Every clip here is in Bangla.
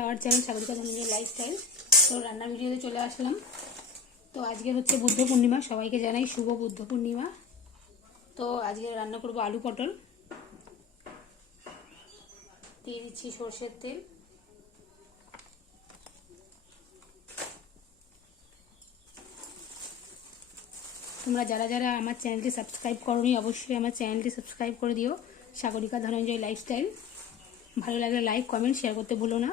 আমার চ্যানেল সাগরিকা ধনঞ্জয় লাইফস্টাইল। তো রান্নার ভিডিওতে চলে আসলাম। তো আজকে হচ্ছে বুদ্ধ পূর্ণিমা, সবাইকে জানাই শুভ বুদ্ধ পূর্ণিমা। তো আজকে রান্না করব আলু পটল। দিয়ে দিচ্ছি সরষের তেল, তোমরা যারা যারা আমার চ্যানেলটি সাবস্ক্রাইব করোনি অবশ্যই আমার চ্যানেলটি সাবস্ক্রাইব করে দিও, সাগরিকা ধনঞ্জয় লাইফস্টাইল। ভালো লাগলে লাইক কমেন্ট শেয়ার করতে ভুলো না।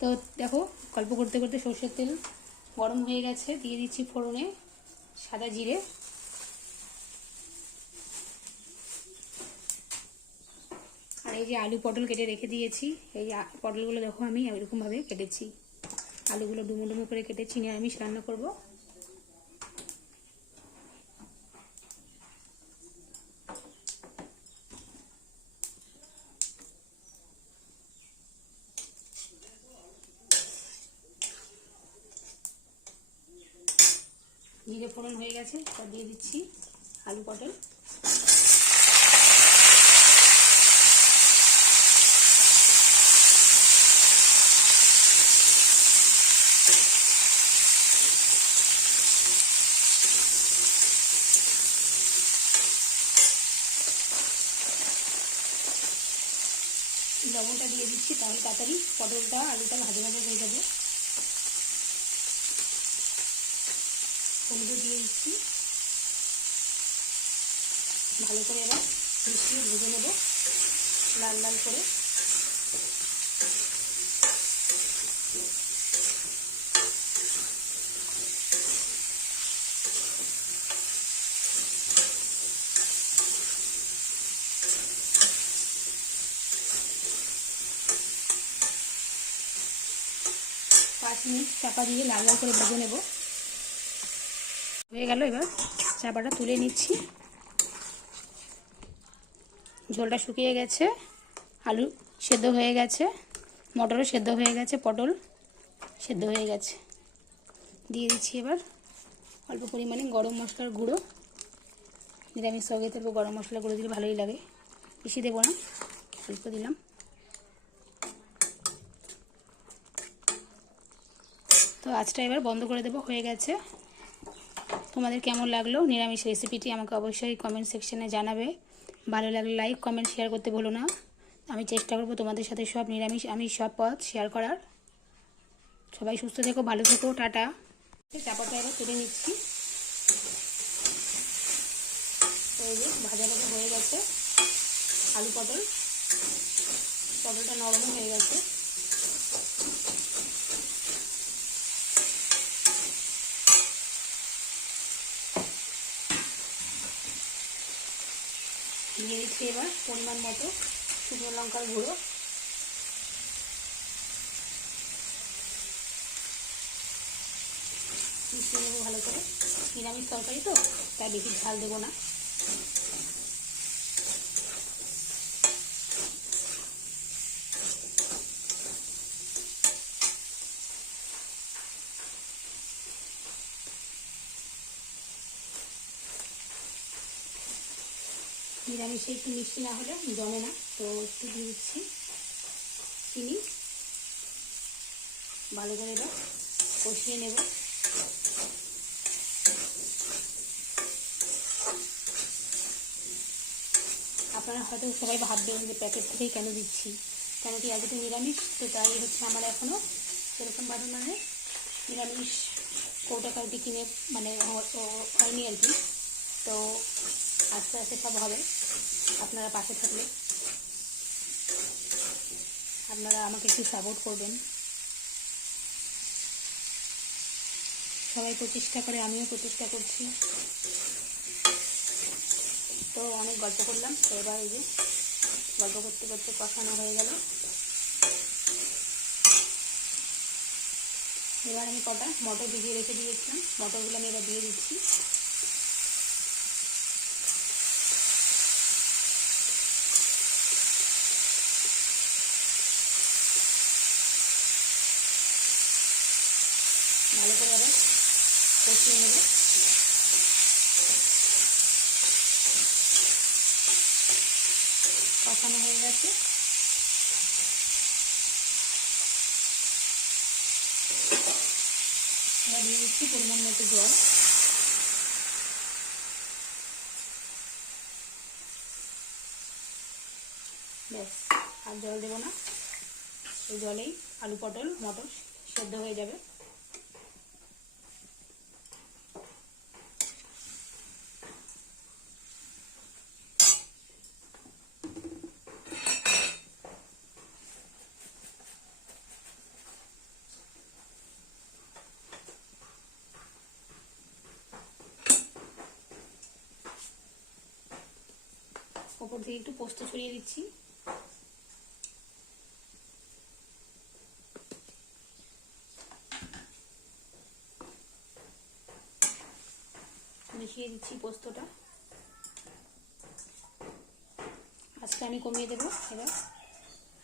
তো দেখো, গল্প করতে করতে সরষের তেল গরম হয়ে গেছে, দিয়ে দিচ্ছি ফোড়নে সাদা জিরে, আর এই যে আলু পটল কেটে রেখে দিয়েছি। এই পটলগুলো দেখো আমি এরকমভাবে কেটেছি, আলুগুলো ডুমো ডুমো করে কেটেছি, নিরামিষ রান্না করব। জিরে ফোড়ন হয়ে গেছে, তা দিয়ে দিচ্ছি আলু পটল। লবণটা দিয়ে দিচ্ছি, তাহলে তাড়াতাড়ি পটলটা আলুটা ভাজা ভাজা হয়ে যাবে। হলুদও দিয়ে দিচ্ছি, ভালো করে এবার মিশিয়ে ভেজে নেব লাল লাল করে। পাঁচ মিনিট চাপা দিয়ে লাল লাল করে ভেজে নেব। হয়ে গেল, এবার চাপাটা তুলে নিচ্ছি। ঝোলটা শুকিয়ে গেছে, আলু সেদ্ধ হয়ে গেছে, মটরও সেদ্ধ হয়ে গেছে, পটল সেদ্ধ হয়ে গেছে। দিয়ে দিচ্ছি এবার অল্প পরিমাণে গরম মশলার গুঁড়ো। নিরামিষ তরকারিতে গরম মশলা গুঁড়ো দিলে ভালোই লাগে, বেশি দেবো না, অল্প দিলাম। তো আঁচটা এবার বন্ধ করে দেবো, হয়ে গেছে। তোমাদের কেমন লাগলো নিরামিষ রেসিপিটি আমাকে অবশ্যই কমেন্ট সেকশনে জানাবে। ভালো লাগলে লাইক কমেন্ট শেয়ার করতে ভুলো না। আমি চেষ্টা করব তোমাদের সাথে সব নিরামিষ আমি সব পদ শেয়ার করার। সবাই সুস্থ থেকো, ভালো থেকো, টাটা। চাপাটা এবার তুলে নিচ্ছি। তো এই যে ভাজা ভাজা হয়ে গেছে আলু পটলটা নরম হয়ে গেছে। দিয়ে দিচ্ছি এবার পরিমাণ মতো শুকনো লঙ্কার গুঁড়ো, মিশিয়ে নেবো ভালো করে। নিরামিষ তরকারি তো তাই বেশি ঝাল দেবো না। নিরামিষে একটু মিষ্টি না হলে জমে না, তো একটু দিয়ে দিচ্ছি চিনি। ভালো করে এবার কষিয়ে নেব। আপনারা হয়তো সবাই ভাববেন যে প্যাকেট থেকেই কেন দিচ্ছি, কেন কি আজকে তো নিরামিষ, তো তাই হচ্ছে আমার এখনও সেরকমভাবে নিরামিষ কৌটা কাউটি কিনে হয়নি আর কি। তো আস্তে আস্তে সব হবে, আপনারা পাশে থাকলে আপনারা আমাকে একটু সাপোর্ট করবেন। সবাই প্রচেষ্টা করে, আমিও প্রচেষ্টা করছি। তো অনেক গল্প করলাম, তো এবার এই যে গল্প করতে করতে কষানো হয়ে গেল। এবার আমি কটা মটর ভিজিয়ে রেখে দিয়েছিলাম, মটরগুলো আমি এবার দিয়ে দিচ্ছি। ভালো করে আবার কষিয়ে নেব। কষানো হয়ে গেছে। এবার দিয়ে দিচ্ছি পরিমাণ মতো জল। ব্যাস, আর জল দেবো না, এই জলেই আলু পটল মটর সেদ্ধ হয়ে যাবে। ওপর থেকে একটু পোস্ত ছড়িয়ে দিচ্ছি। মিশিয়ে দিচ্ছি পোস্তটা। আজকে আমি কমিয়ে দেবো। এবার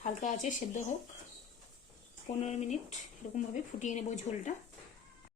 হালকা আছে সেদ্ধ হোক, 15 মিনিট এরকমভাবে ফুটিয়ে নেব ঝোলটা।